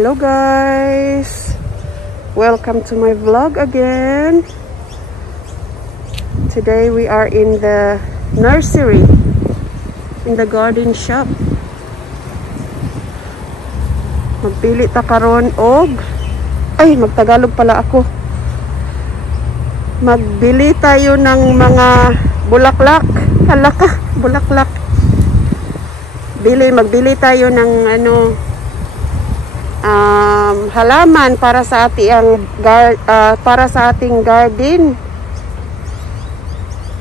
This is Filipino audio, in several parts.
Hello guys! Welcome to my vlog again. Today we are in the nursery, in the garden shop. Magpili ta karon og magtagalog pala ako. Magbili tayo ng mga bulaklak. Hala ka, bulaklak. Magbili tayo ng halaman para sa ating garden.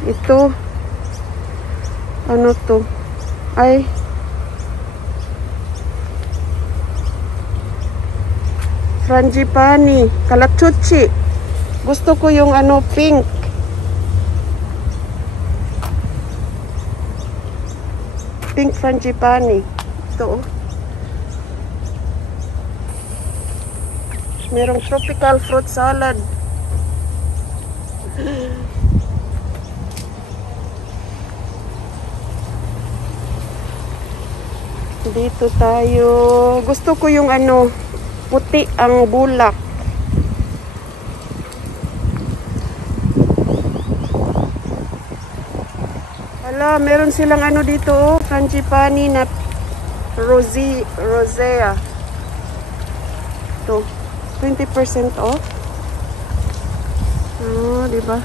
Ito ano to? Frangipani, kalachuchi. Gusto ko yung pink. Pink frangipani. Ito. Merong tropical fruit salad. Dito tayo. Gusto ko yung puti ang bulak. Hala, meron silang dito, frangipani na rosea. Ito, 20% off. Diba?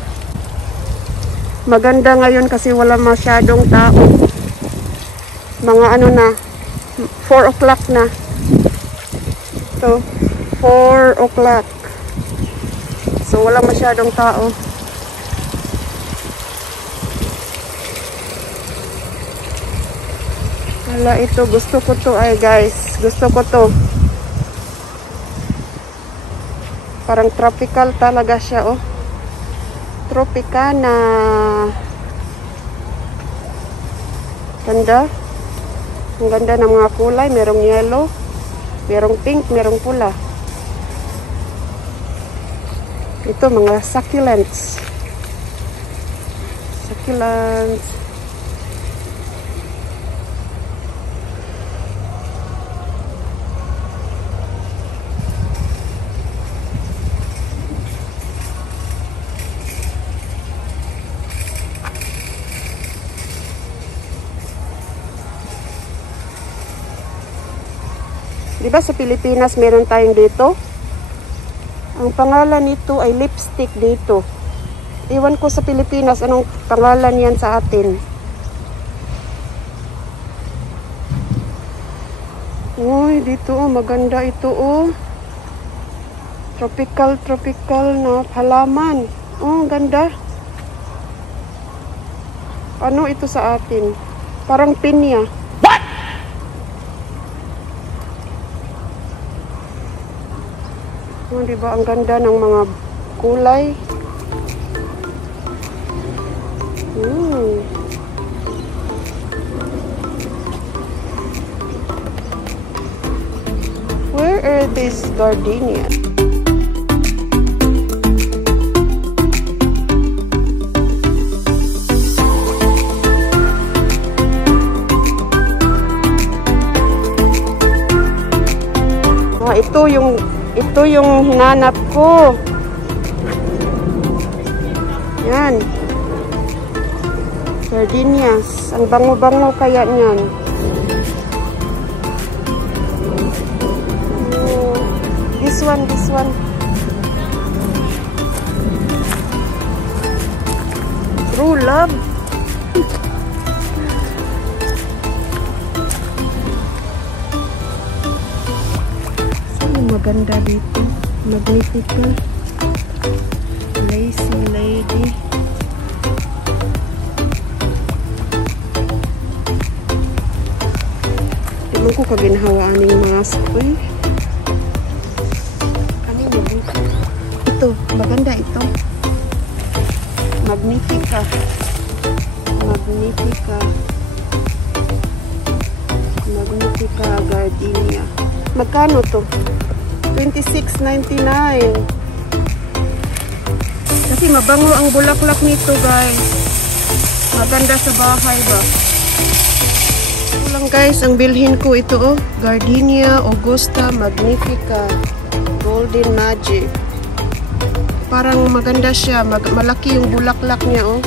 Maganda ngayon kasi wala masyadong tao. Mga na, 4 o'clock na. So, 4 o'clock. So, wala masyadong tao. Wala ito. Gusto ko to guys. Gusto ko to. Parang tropical talaga siya, oh. Tropicana. Ganda. Ang ganda ng mga kulay. Merong yellow, merong pink, merong pula. Ito, mga succulents. Succulents. Diba sa Pilipinas meron tayong dito? Ang pangalan nito ay lipstick dito. Iwan ko sa Pilipinas anong pangalan yan sa atin. Uy, dito maganda ito Tropical na halaman. Ang ganda. Ano ito sa atin? Parang pinya. Diba ang ganda ng mga kulay? Where are these gardenias? Ito yung hinanap ko. Yan. Gardenias. Ang bango-bango kaya niyan. This one. True love. Maganda dito. Magnifica. Lazy lady. Tignan ko kaginhawaan ng mask ko Ano yun? Ito. Maganda ito. Magnifica. Magnifica gardenia. Magkano to? $26.99. Kasi mabango ang bulaklak nito, guys. Maganda sa bahay ba? Ito lang guys, ang bilhin ko ito oh. Gardenia Augusta Magnifica Golden Magic. Parang maganda siya. Malaki yung bulaklak niya oh.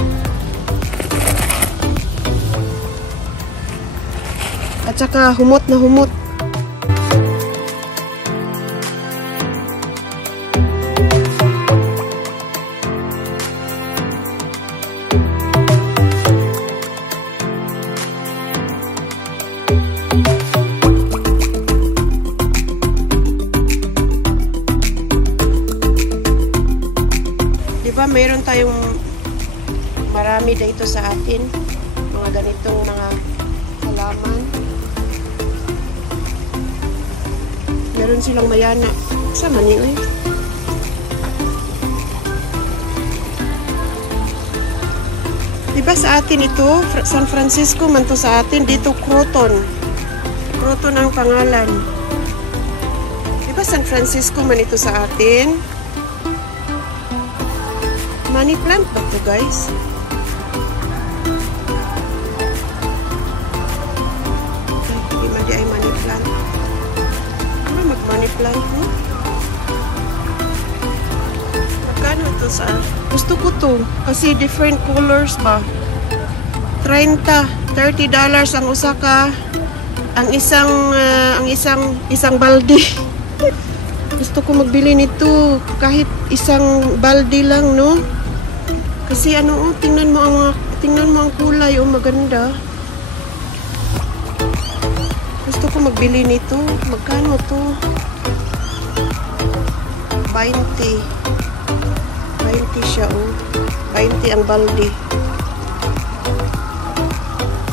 At saka humot na humot. Diba mayroon tayong marami dito sa atin. Mga ganitong mga halaman. Meron silang mayana. Sa mani eh. Diba sa atin ito? San Francisco man to sa atin. Dito Croton. Croton ang pangalan. Diba San Francisco man ito sa atin? Money plant ba to guys? Hindi man di ay money plant. Mag-money plant mo. Magkano to sa... Gusto ko to. Kasi different colors ba. $30 ang usaka. Ang isang balde. Gusto ko magbili nito. Kahit isang balde lang, no? Kasi ano, tingnan mo ang kulay. Oh, maganda. Gusto ko magbili nito. Magkano to? 20. 20 siya, oh. 20 ang balde.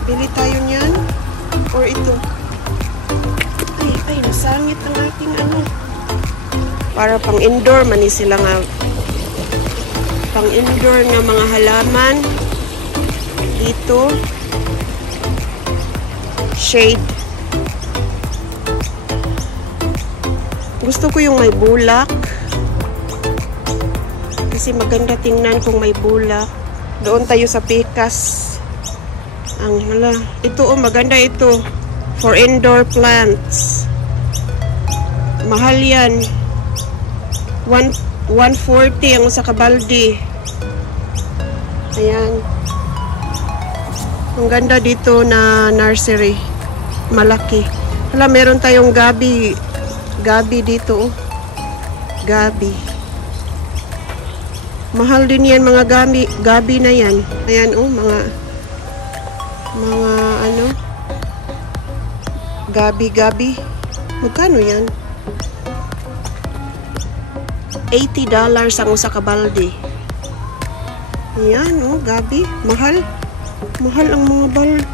Bili tayo niyan. Or ito. Ay, nasangit ang aking ano. Para pang indoor, mani sila nga. Pang indoor na mga halaman. Dito. Shade. Gusto ko yung may bulak. Kasi maganda tingnan kung may bulak. Doon tayo sa Pecas. Ang hala. Ito oh, maganda ito. For indoor plants. Mahal yan. 140 ang usa ka balde. Ayan. Ang ganda dito na nursery. Malaki. Hala, meron tayong gabi. Gabi dito, oh. Gabi. Mahal din yan mga gabi na yan. Ayan, oh, mga ano. Gabi. Magkano yan? $80 ang usa ka balde. Ayan, oh, gabi. Mahal. Mahal ang mga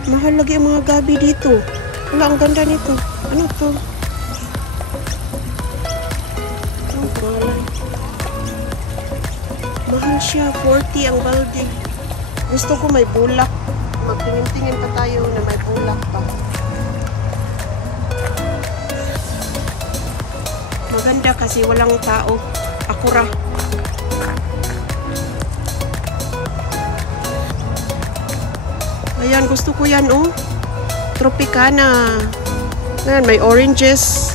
mahal lagi ang mga gabi dito. Wala, ang ganda nito. Ano to? Mahal siya, 40 ang balde. Gusto ko may bulak. Magtingin-tingin pa tayo na may bulak pa. Maganda kasi walang tao. Akura. Ayan, gusto ko yan, oh. Tropicana. Ayan, may oranges.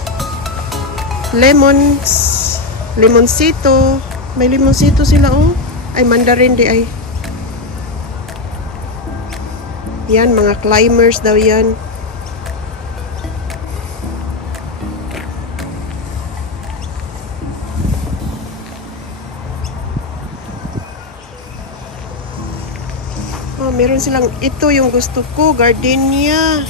Lemons. Lemonsito. May lemonsito sila, oh. Ay, mandarin di ay. Yan, mga climbers daw yan. Oh, meron silang, ito yung gusto ko, gardenia.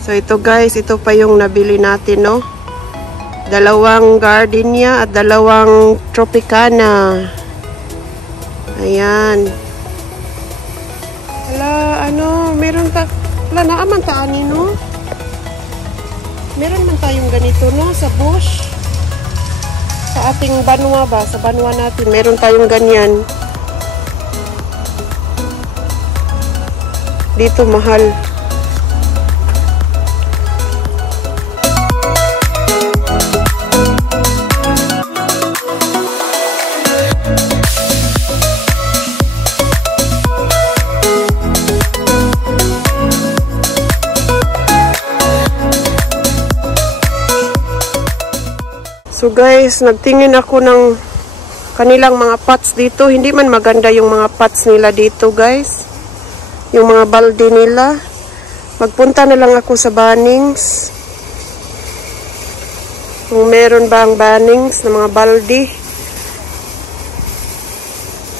So, ito guys, ito pa yung nabili natin, no? 2 gardenia at 2 tropicana. Ayan. Wala, ano, meron ta, wala, naaman taani, no? Meron man tayong ganito, no? Sa bush. Sa ating banwa ba? Sa banwa natin, meron tayong ganyan. Dito, mahal. So guys, nagtingin ako ng kanilang mga pots dito. Hindi man maganda yung mga pots nila dito guys. Yung mga balde nila. Magpunta na lang ako sa Bunnings. Kung meron ba ang Bunnings na mga balde.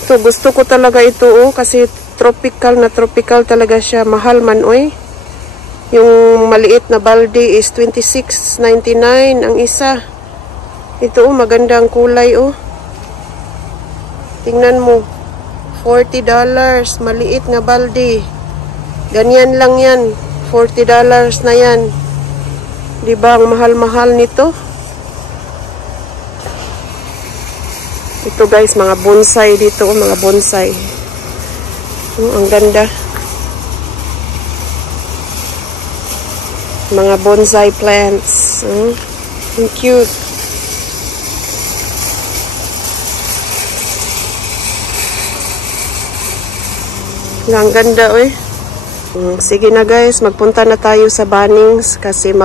So gusto ko talaga ito kasi tropical na tropical talaga siya. Mahal man oy. Yung maliit na balde is $26.99 ang isa. Ito maganda ang kulay Tingnan mo. $40. Maliit na balde. Ganyan lang yan. $40 na yan. Diba ang mahal-mahal nito? Ito guys, mga bonsai dito. Mga bonsai. Ang ganda. Mga bonsai plants. Ang cute. Ang ganda Sige na guys, magpunta na tayo sa Bunnings kasi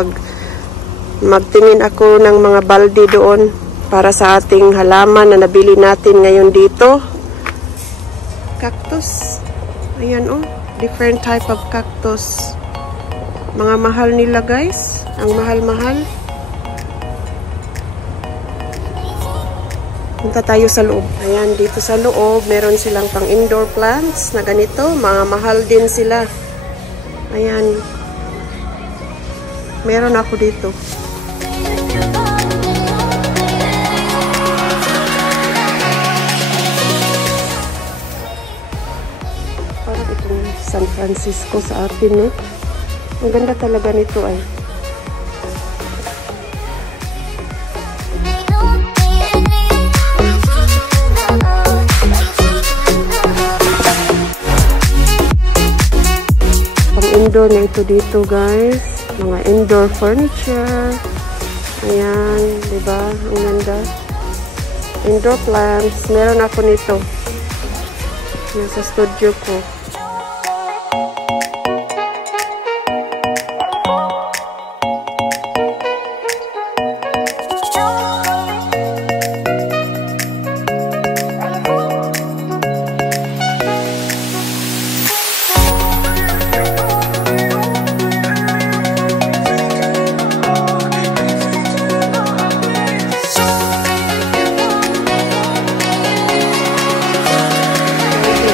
magtingin ako ng mga balde doon para sa ating halaman na nabili natin ngayon dito. Cactus. Ayan different type of cactus. Mga mahal nila guys. Ang mahal-mahal. Punta tayo sa loob. Ayan, dito sa loob, meron silang pang indoor plants na ganito. Mga mahal din sila. Ayan. Meron ako dito. Parang itong San Francisco sa atin, Ang ganda talaga nito ay. Indoor na ito dito guys, mga indoor furniture. Ayan, diba? Ang ganda. Indoor plants, meron ako nito nasa studio ko.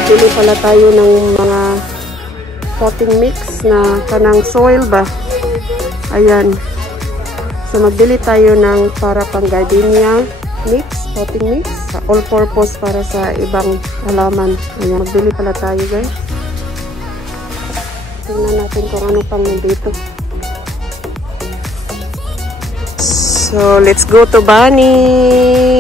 Pili pala tayo ng mga potting mix na kanang soil ba. Ayan. So magbili tayo ng para pang gardenia mix, potting mix, all purpose para sa ibang halaman. Ayan, magbili pala tayo guys. Tingnan natin kung ano pang nandito. So let's go to Bunnings.